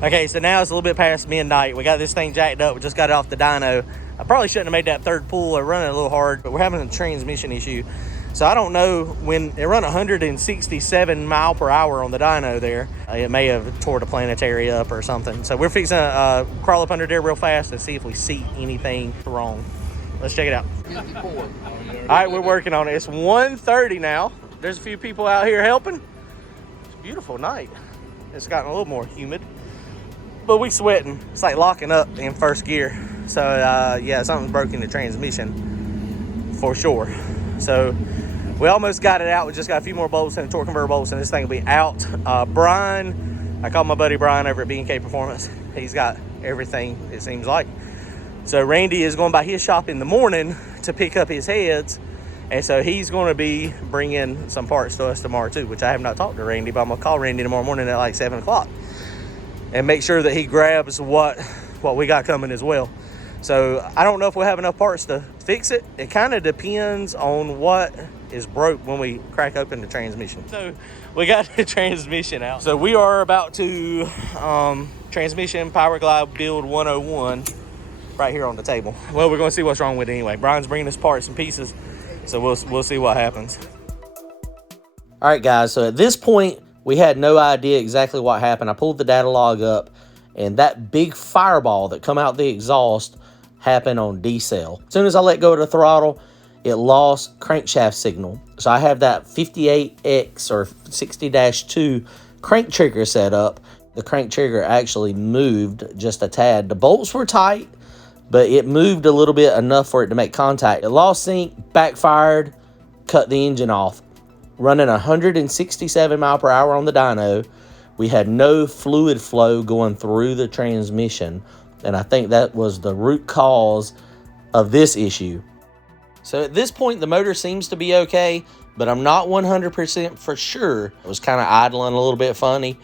Okay, so now it's a little bit past midnight. We got this thing jacked up. We just got it off the dyno. I probably shouldn't have made that third pull. They're running a little hard, but we're having a transmission issue. So I don't know, when they run 167 mile per hour on the dyno there, it may have tore the planetary up or something. So we're fixing to crawl up under there real fast and see if we see anything wrong. Let's check it out. 54. All right, we're working on it. It's 1:30 now. There's a few people out here helping. It's a beautiful night. It's gotten a little more humid, but we sweating. It's like locking up in first gear. So yeah, something's broken in the transmission for sure. So we almost got it out. We just got a few more bolts and torque converter bolts, and this thing will be out. Brian, I call my buddy Brian over at B&K Performance. He's got everything, it seems like. So Randy is going by his shop in the morning to pick up his heads, and so he's going to be bringing some parts to us tomorrow too, which I have not talked to Randy, but I'm going to call Randy tomorrow morning at like 7 o'clock and make sure that he grabs what we got coming as well. So I don't know if we'll have enough parts to fix it. It kind of depends on what is broke when we crack open the transmission. So we got the transmission out. So we are about to transmission power glide build 101 right here on the table. Well, we're going to see what's wrong with it anyway. Brian's bringing us parts and pieces, so we'll see what happens. All right, guys. So at this point, we had no idea exactly what happened. I pulled the data log up, and that big fireball that come out the exhaust happened on decel. As soon as I let go of the throttle, it lost crankshaft signal. So I have that 58X or 60-2 crank trigger set up. The crank trigger actually moved just a tad. The bolts were tight, but it moved a little bit, enough for it to make contact. It lost sync, backfired, cut the engine off. Running 167 mile per hour on the dyno, we had no fluid flow going through the transmission, and I think that was the root cause of this issue. So at this point, the motor seems to be okay, but I'm not 100% for sure. It was kind of idling a little bit funny,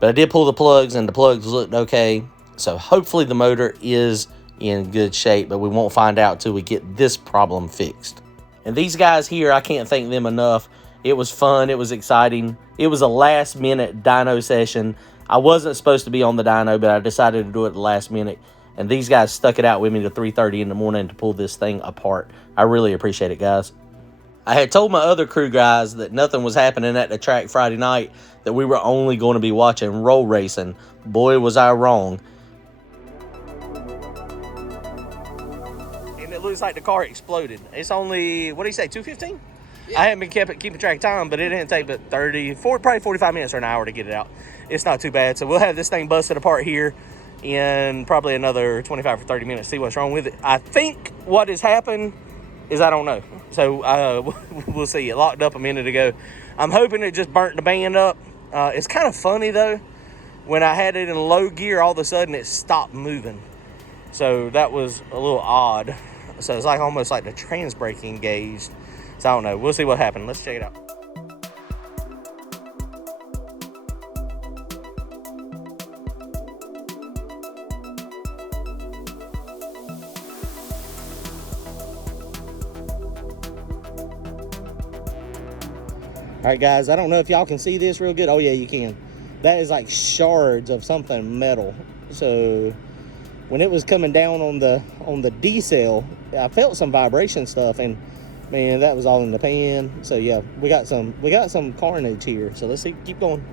but I did pull the plugs, and the plugs looked okay. So hopefully the motor is in good shape, but we won't find out till we get this problem fixed. And these guys here, I can't thank them enough. It was fun. It was exciting. It was a last-minute dyno session. I wasn't supposed to be on the dyno, but I decided to do it at the last minute. And these guys stuck it out with me to 3:30 in the morning to pull this thing apart. I really appreciate it, guys. I had told my other crew guys that nothing was happening at the track Friday night, that we were only going to be watching roll racing. Boy, was I wrong. And it looks like the car exploded. It's only, what do you say, 2:15? Yeah. I haven't been keeping track of time, but it didn't take but probably 45 minutes or an hour to get it out. It's not too bad. So we'll have this thing busted apart here in probably another 25 or 30 minutes, see what's wrong with it. I think what has happened is I don't know. So we'll see. It locked up a minute ago. I'm hoping it just burnt the band up. It's kind of funny, though. When I had it in low gear, all of a sudden it stopped moving. So that was a little odd. So it's like almost like the trans brake engaged. So I don't know. We'll see what happened. Let's check it out. All right, guys, I don't know if y'all can see this real good. Oh, yeah, you can. That is like shards of something metal. So when it was coming down on the decel, I felt some vibration stuff, and man, that was all in the pan. So yeah, we got some carnage here. So let's see, keep going.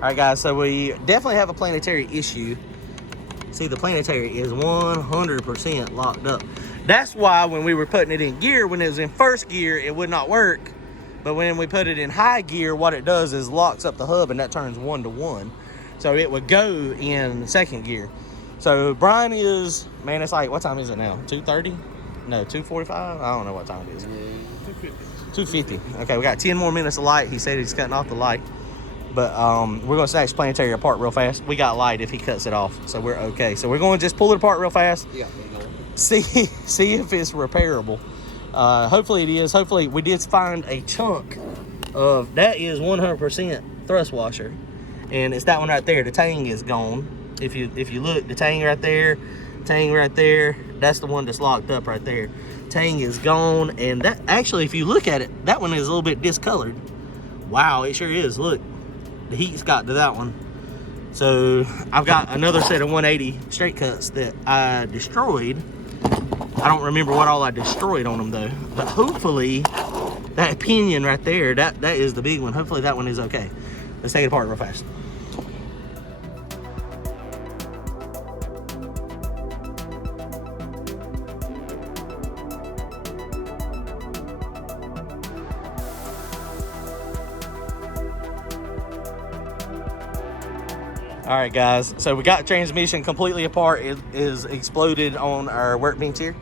All right, guys, so we definitely have a planetary issue. See, the planetary is 100% locked up. That's why when we were putting it in gear, when it was in first gear, it would not work. But when we put it in high gear, what it does is locks up the hub, and that turns 1 to 1. So it would go in second gear. So Brian is, man, it's like, what time is it now? 2:30? No, 2:45? I don't know what time it is. 2:50. Okay, we got 10 more minutes of light. He said he's cutting off the light. But we're going to snatch planetary apart real fast. We got light if he cuts it off, so we're okay. So we're going to just pull it apart real fast. Yeah. See if it's repairable. Hopefully it is. Hopefully we did find a chunk of, that is 100% thrust washer. And it's that one right there. The tang is gone. If you look, the tang right there, that's the one that's locked up right there. Tang is gone, and that actually, if you look at it, that one is a little bit discolored. Wow, it sure is. Look, the heat's got to that one. So I've got another set of 180 straight cuts that I destroyed. I don't remember what all I destroyed on them though, but hopefully that pinion right there, that is the big one. Hopefully that one is okay. Let's take it apart real fast. All right, guys, so we got the transmission completely apart. It is exploded on our workbench here,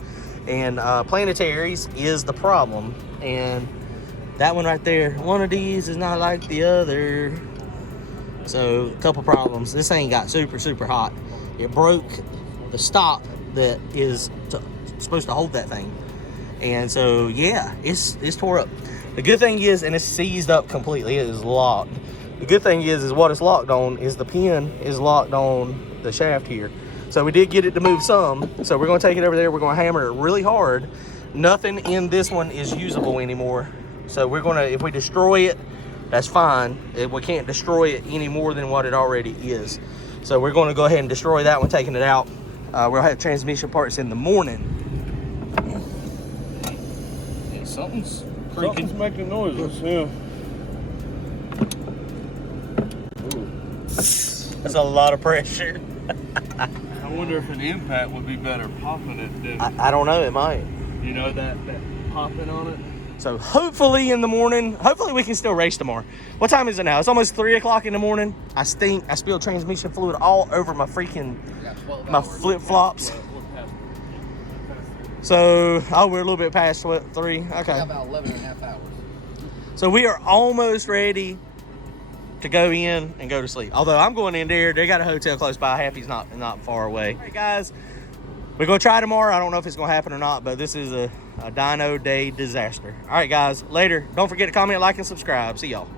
and planetaries is the problem. And that one right there, one of these is not like the other. So a couple problems. This thing got super hot. It broke the stop that is supposed to hold that thing. And so yeah, it's tore up. The good thing is, and it's seized up completely, it is locked. The good thing is what it's locked on is the pin is locked on the shaft here. So we did get it to move some. So we're gonna take it over there, we're gonna hammer it really hard. Nothing in this one is usable anymore. So we're gonna, if we destroy it, that's fine. We can't destroy it any more than what it already is. So we're gonna go ahead and destroy that one, taking it out. We'll have transmission parts in the morning. Yeah, something's making noises, yeah. That's a lot of pressure. I wonder if an impact would be better popping it than, I don't know, it might. you know, that popping on it. So hopefully in the morning, hopefully we can still race tomorrow. What time is it now? It's almost 3 o'clock in the morning. I spilled transmission fluid all over my freaking, my flip-flops. So, oh, we're a little bit past 3. Okay. About 11 and a half hours. So we are almost ready to go in and go to sleep. Although I'm going in there, they got a hotel close by. Happy's not far away. All right, guys, we're gonna try tomorrow. I don't know if it's gonna happen or not, but this is a dyno day disaster. All right, guys, later. Don't forget to comment, like, and subscribe. See y'all.